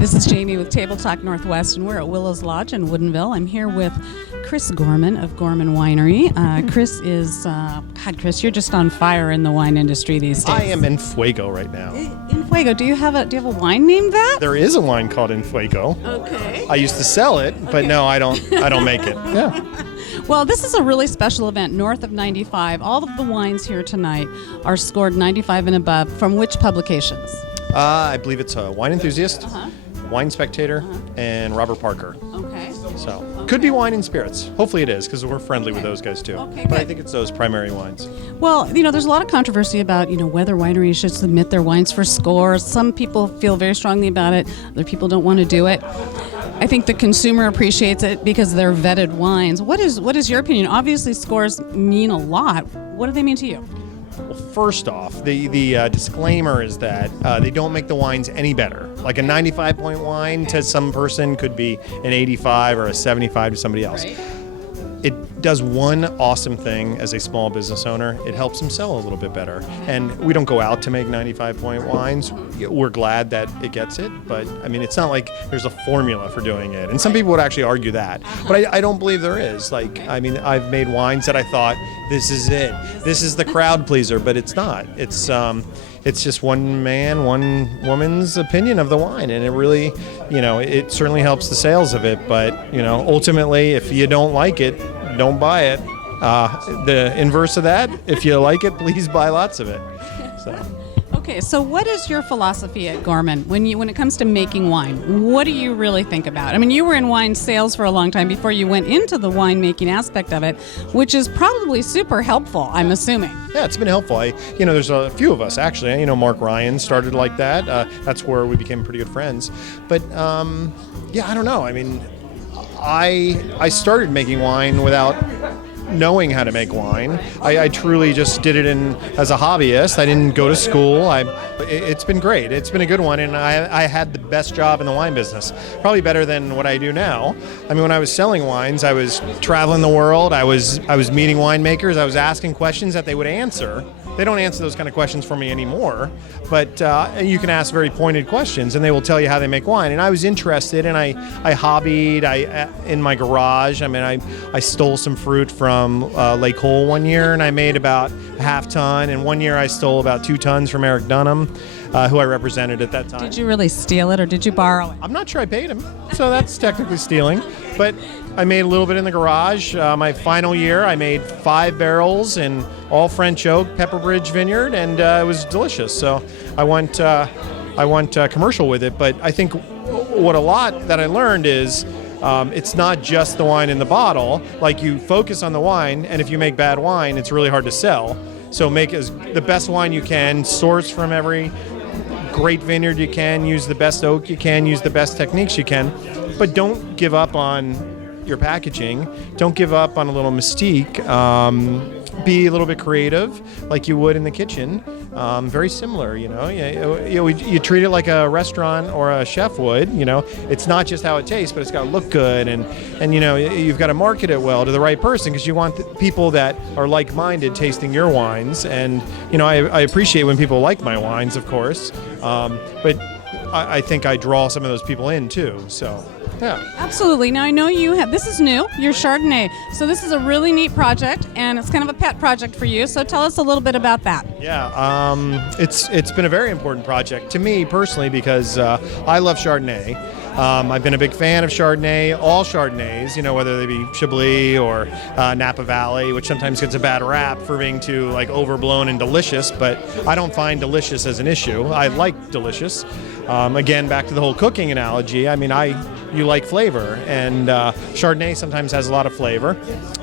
this is Jamie with TableTalk Northwest, and we're at Willow's Lodge in Woodinville. I'm here with Chris Gorman of Gorman Winery. Chris is, Chris, you're just on fire in the wine industry these days. I am in Fuego right now. In Fuego, do you have a wine named that? There is a wine called In Fuego. Okay. I used to sell it, but no, I don't make it. Yeah. Well, this is a really special event north of 95. All of the wines here tonight are scored 95 and above. From which publications? I believe it's Wine Enthusiast, Wine Spectator, and Robert Parker. Okay. So, could be Wine and Spirits. Hopefully it is, because we're friendly with those guys too. Okay, but good. I think it's those primary wines. Well, there's a lot of controversy about, whether wineries should submit their wines for scores. Some people feel very strongly about it. Other people don't want to do it. I think the consumer appreciates it because they're vetted wines. What is your opinion? Obviously, scores mean a lot. What do they mean to you? Well, first off, the disclaimer is that they don't make the wines any better. Like a 95-point wine to some person could be an 85 or a 75 to somebody else. Right. It does one awesome thing as a small business owner. It helps them sell a little bit better. And we don't go out to make 95-point wines. We're glad that it gets it, but I mean, it's not like there's a formula for doing it. And some people would actually argue that, but I don't believe there is. I've made wines that I thought, this is it. This is the crowd pleaser, but it's not. It's just one man, one woman's opinion of the wine, and it really, it certainly helps the sales of it. But ultimately, if you don't like it, don't buy it. The inverse of that, if you like it, please buy lots of it. Okay, so what is your philosophy at Gorman when it comes to making wine? What do you really think about? I mean, you were in wine sales for a long time before you went into the winemaking aspect of it, which is probably super helpful, I'm assuming. Yeah, it's been helpful. There's a few of us actually. Mark Ryan started like that. That's where we became pretty good friends. But I don't know. I mean, I started making wine without knowing how to make wine. I truly just did it as a hobbyist. I didn't go to school. It's been great. It's been a good one, and I had the best job in the wine business. Probably better than what I do now. I mean, when I was selling wines, I was traveling the world. I was meeting winemakers. I was asking questions that they would answer. They don't answer those kind of questions for me anymore, but you can ask very pointed questions, and they will tell you how they make wine. And I was interested, and I hobbied. In my garage. I mean, I stole some fruit from Lake Hole one year, and I made about a half ton. And one year I stole about 2 tons from Eric Dunham, who I represented at that time. Did you really steal it, or did you borrow it? I'm not sure I paid him, so that's technically stealing. But I made a little bit in the garage. My final year, I made 5 barrels in all French oak, Pepperbridge Vineyard, and it was delicious. So I went commercial with it. But I think what a lot that I learned is it's not just the wine in the bottle. Like, you focus on the wine, and if you make bad wine, it's really hard to sell. So make the best wine you can, source from every great vineyard you can, use the best oak you can, use the best techniques you can, but don't give up on your packaging. Don't give up on a little mystique. Be a little bit creative, like you would in the kitchen. Very similar, you treat it like a restaurant or a chef would. It's not just how it tastes, but it's got to look good, and you've got to market it well to the right person, because you want people that are like-minded tasting your wines. And I appreciate when people like my wines, of course, but I think I draw some of those people in too. So. Yeah. Absolutely. Now, I know this is new, your Chardonnay. So this is a really neat project, and it's kind of a pet project for you. So tell us a little bit about that. Yeah, it's been a very important project to me personally, because I love Chardonnay. I've been a big fan of Chardonnay, all Chardonnays, whether they be Chablis or Napa Valley, which sometimes gets a bad rap for being too overblown and delicious, but I don't find delicious as an issue. I like delicious. Again, back to the whole cooking analogy. I mean, you like flavor, and Chardonnay sometimes has a lot of flavor,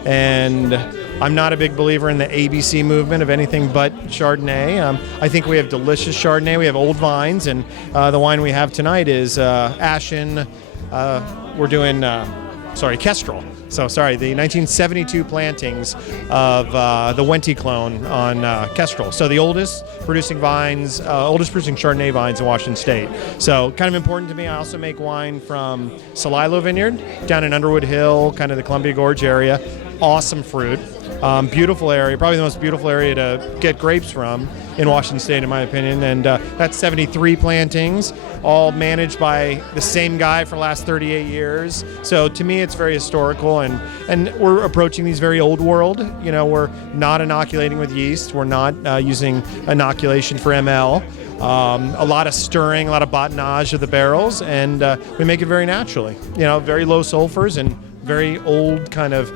and I'm not a big believer in the ABC movement of anything but Chardonnay. I think we have delicious Chardonnay. We have old vines, and the wine we have tonight is Ashen. We're doing, Kestrel. So the 1972 plantings of the Wente clone on Kestrel. So the oldest producing Chardonnay vines in Washington State. So kind of important to me. I also make wine from Celilo Vineyard down in Underwood Hill, kind of the Columbia Gorge area. Awesome fruit. Beautiful area, probably the most beautiful area to get grapes from. in Washington State, in my opinion. And that's 73 plantings, all managed by the same guy for the last 38 years. So to me, it's very historical, and we're approaching these very old world. You know, we're not inoculating with yeast. We're not using inoculation for ML. A lot of stirring, a lot of botanage of the barrels, and we make it very naturally. You know, very low sulfurs and very old kind of,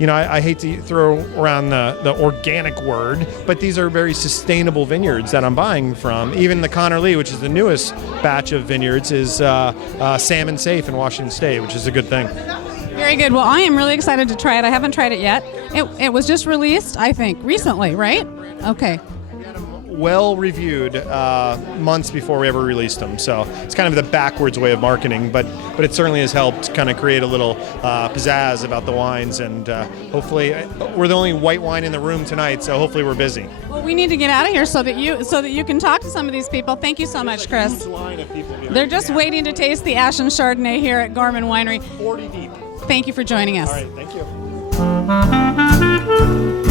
you know, I hate to throw around the organic word, but these are very sustainable vineyards that I'm buying from. Even the Connor Lee, which is the newest batch of vineyards, is salmon safe in Washington State, which is a good thing. Very good. Well, I am really excited to try it. I haven't tried it yet. It was just released, I think, recently, right? Okay. Well reviewed months before we ever released them, so it's kind of the backwards way of marketing, but it certainly has helped kind of create a little pizzazz about the wines, and hopefully we're the only white wine in the room tonight, so hopefully we're busy. Well, we need to get out of here so that you can talk to some of these people. Thank you so much, Chris. They're just waiting to taste the Ashen Chardonnay here at Gorman Winery. 40 deep. Thank you for joining us. All right, thank you.